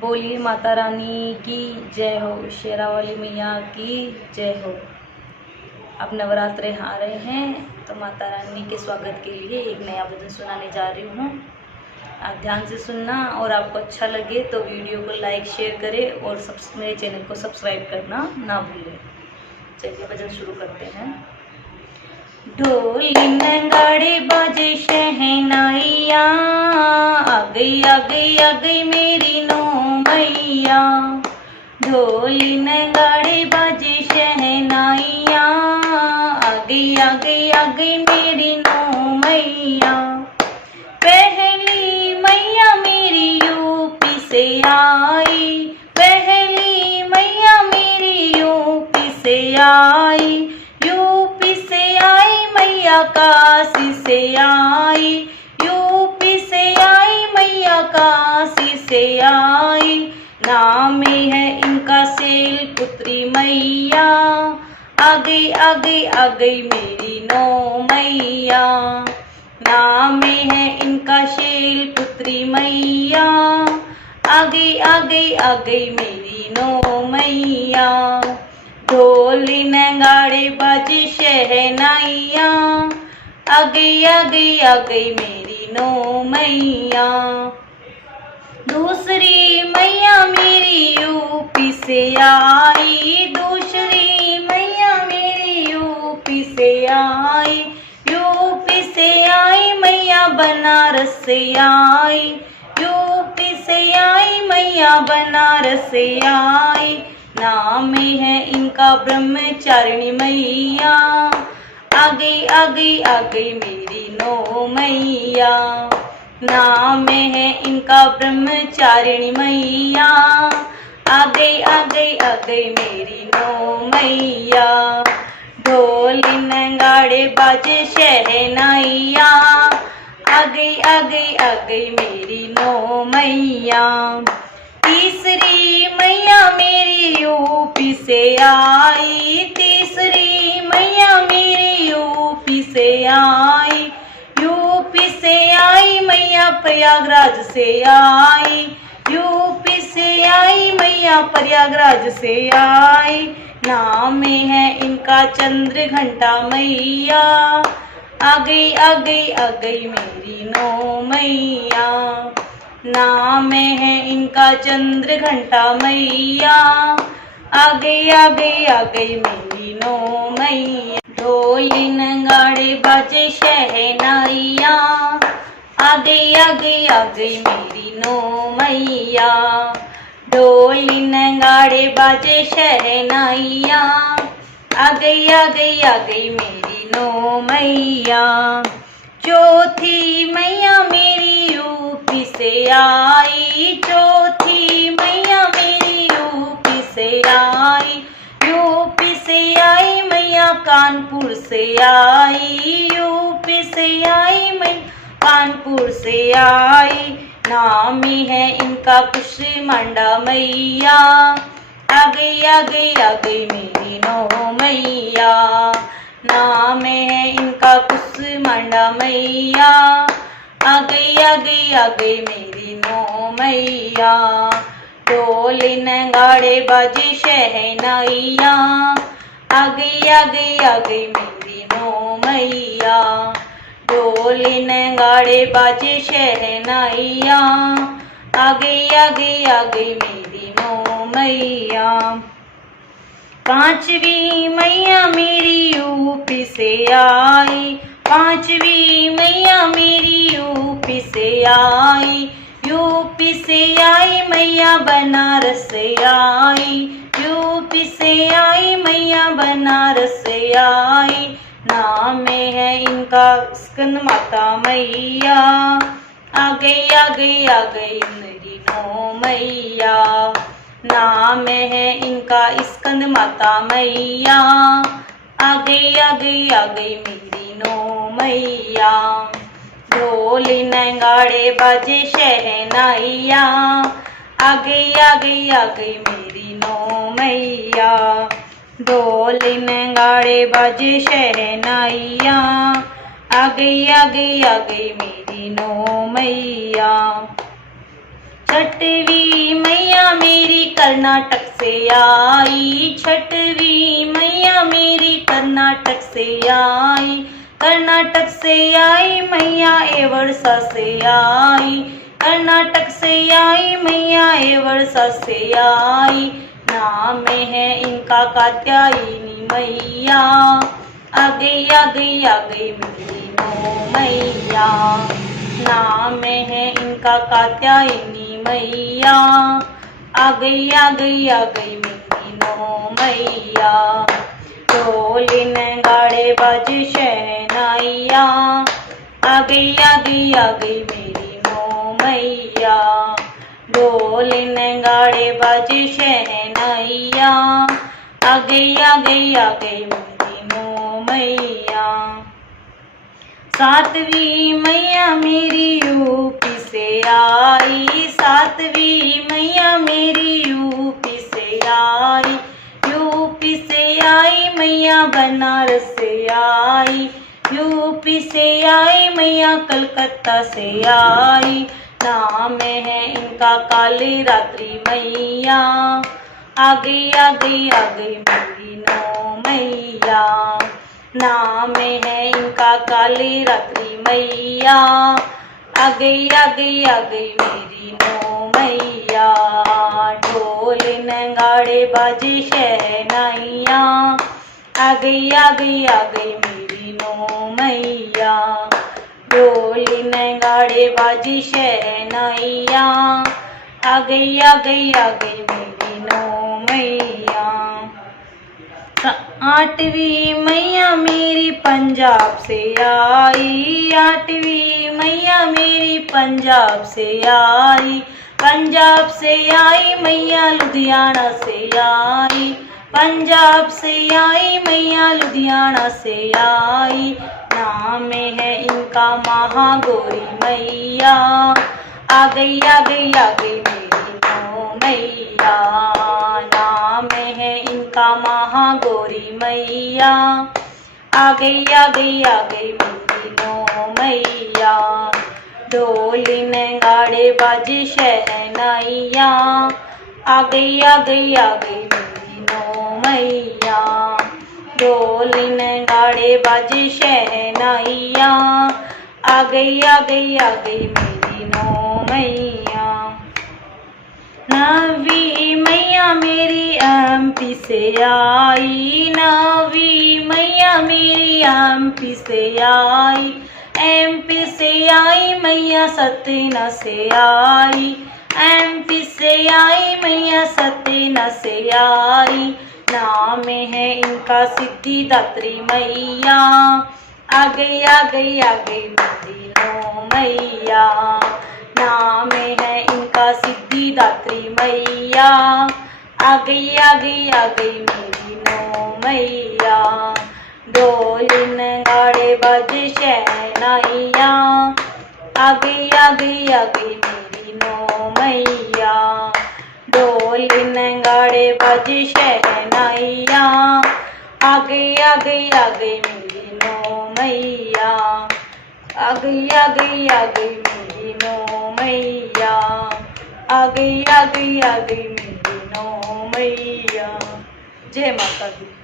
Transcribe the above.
बोलिए माता रानी की जय हो, शेरा वाली मैया की जय हो। अब नवरात्रे आ रहे हैं तो माता रानी के स्वागत के लिए एक नया भजन सुनाने जा रही हूँ। आप ध्यान से सुनना और आपको अच्छा लगे तो वीडियो को लाइक शेयर करें और मेरे चैनल को सब्सक्राइब करना ना भूलें। चलिए भजन शुरू करते हैं। ढोल नगाड़े बाजे शहनाइया, आ गई आ गई आ गई मेरी नौ मैया। ढोल नगाड़े बाजे शहनाइया, आ गई आ गई आ गई मेरी नौ मैया। पहली मैया मेरी यूपी से आई, पहली मैया मेरी यूपी से आई। यूपी से आई मैया काशी से आई, यूपी से आई मैया काशी से आई। नाम है इनका शैलपुत्री मैया, आ गई आ गई आ गई मेरी नौ मैया। नाम है इनका शैलपुत्री मैया, आ गई आ गई आ गई मेरी नौ मैया। ढोल नगाड़े बाजे शहनाइया, आ गई आ गई आ गई मेरी नौ मैया। दूसरी मैया मेरी यूपी से आई, दूसरी मैया मेरी यूपी से आई। यूपी से आई मैया बनारस से आई, यूपी से आई मैया बनारस से आई। नाम है इनका ब्रह्मचारिणी मैया, आ गई आ गई आ गई मेरी नौ मैया। नाम है इनका ब्रह्मचारिणी मैया, आ गई आ गई आ गई मेरी नौ मैया। ढोल नगाड़े बाजे शहनाइया, आ गई आ गई आ गई मेरी नौ मैया। तीसरी मैया मेरी यूपी से आई, तीसरी मैया मेरी यूपी से आई। यूपी से आई मैया प्रयागराज से आई, यूपी से आई मैया प्रयागराज से आई। नाम है इनका चंद्र घंटा मैया, आ गई आ गई आ गई मेरी नौ मैया। नाम है इनका चंद्र घंटा मैया, आ गई आ गई आ गई मेरी नौ मैया। ढोल नगाड़े बाजे शहनाइया, आ गई आ गई आ गई मेरी नौ मैया। ढोल नगाड़े बाजे शहनाइया, आ गई आ गई आ गई मेरी नौ मैया। चौथी मैया मेरी यूपी से आई, चौथी मैया मेरी यूपी से आई। यूपी से आई मैया कानपुर से आई, यूपी से आई मैया कानपुर से आई। नाम है इनका कुशीमांडा मैया, आ गई आ गई आ गई मेरी नौ मैया। नाम है इनका कुशीमांडा मैया, आ गई आ गई आ गई मेरी नौ मैया। ढोल नगाड़े बाजे शहनाइया, आ गई आ गई आ गई मेरी नौ मैया। ढोल नगाड़े बाजे शहनाइया, आ गई आ गई आ गई मेरी नौ मैया। पांचवी मैया मेरी यूपी से आई, पांचवी मैया मेरी यूपी से आई। यूपी से आई मैया बनारस से आई, यूपी से आई मैया बनारस से आई। नाम है इनका स्कंद माता मैया, आ गई आ गई आ गई मेरी नौ मैया। नाम है इनका स्कंद माता मैया, आ गई आ गई आ गई मेरी नौ मैया। ढोल नगाड़े बाजे शहनाइया, आ गई आ गई आ गई मेरी नौ मैया। ढोल नगाड़े बाजे शहनाइया, आ गई आ गई आ गई मेरी नौ मैया। छठवीं मैया मेरी कर्नाटक से आई, छठवीं मैया मेरी कर्नाटक से आई, कर्नाटक से आई मैया एवर्सा से आई, कर्नाटक से आई मैया एवर्सा से आई। नाम है इनका कात्यायनी मैया, आ गई आ गई आ गई मेरी नौ मैया। नाम है इनका कात्यायनी मैया, आ गई आ गई आ गई मेरी नौ मैया। ढोल नगाड़े बाजे शहनाइया, आ गई आ गई आ गई मेरी नौ मैया। ढोल नगाड़े बाजे शहनाइया, आ गई आ गई आ गई मेरी नौ मैया। सातवीं मैया मेरी यूपी से आई, सातवीं मैया मेरी यूपी से आई, यूपी से आई मैया बनारस से आई, यूपी से आई मैया कलकत्ता से आई। नाम है इनका काली रात्रि मैया, आ गई आ गई आ गई मेरी नौ मैया। नाम है इनका काली रात्रि मैया, आ गई आ गई आ गई मेरी नौ मैया। ढोल नगाड़े बाजे शहनाइया, आ गई आ गई आ गई मेरी नौ मैया। ढोल नगाड़े बाजे शहनाइया, आ गई आ गई आ गई मेरी नौ मैया। आठवीं मैया मेरी पंजाब से आई, आठवीं मैया मेरी पंजाब से आई, पंजाब से आई मैया लुधियाना से आई, पंजाब से आई मैया लुधियाना से आई। नाम है इनका महागौरी मैया, आ गई आ गई आ गई मेरी नौ मैया। नाम है इनका महागौरी मैया, आ गई आ गई आ गई मेरी नौ मैया। ढोल नगाड़े बाजे शहनाइया, आ गई आ गई आ गई मेरी नौ मैया। ढोल नगाड़े बाजे शहनाइया, आ गई आ गई आ गई मेरी नौ मैया। नवीं मैया मेरी एमपी से आई, नवीं मैया मेरी एमपी से आई, एमपी से आई मैया सतना से आई, एमपी से आई मैया सतना से आई। नाम है इनका सिद्धिदात्री मैया, आ गई आ गई आ गई मेरी नौ मैया। नाम है इनका सिद्धिदात्री मैया, आ गई आ गई आ गई मेरी नौ मैया। ढोल नगाड़े बाजे शहनाइया, आ गई आ गई आ गई मेरी नौ मैया। ढोल नगाड़े बाजे शहनाइया, आ गई आ गई आ गई मेरी नौ मैया। आ गई आ गई आ गई मेरी नौ मैया, आ गई आ गई आ गई मेरी नौ मैया। जय माता दी।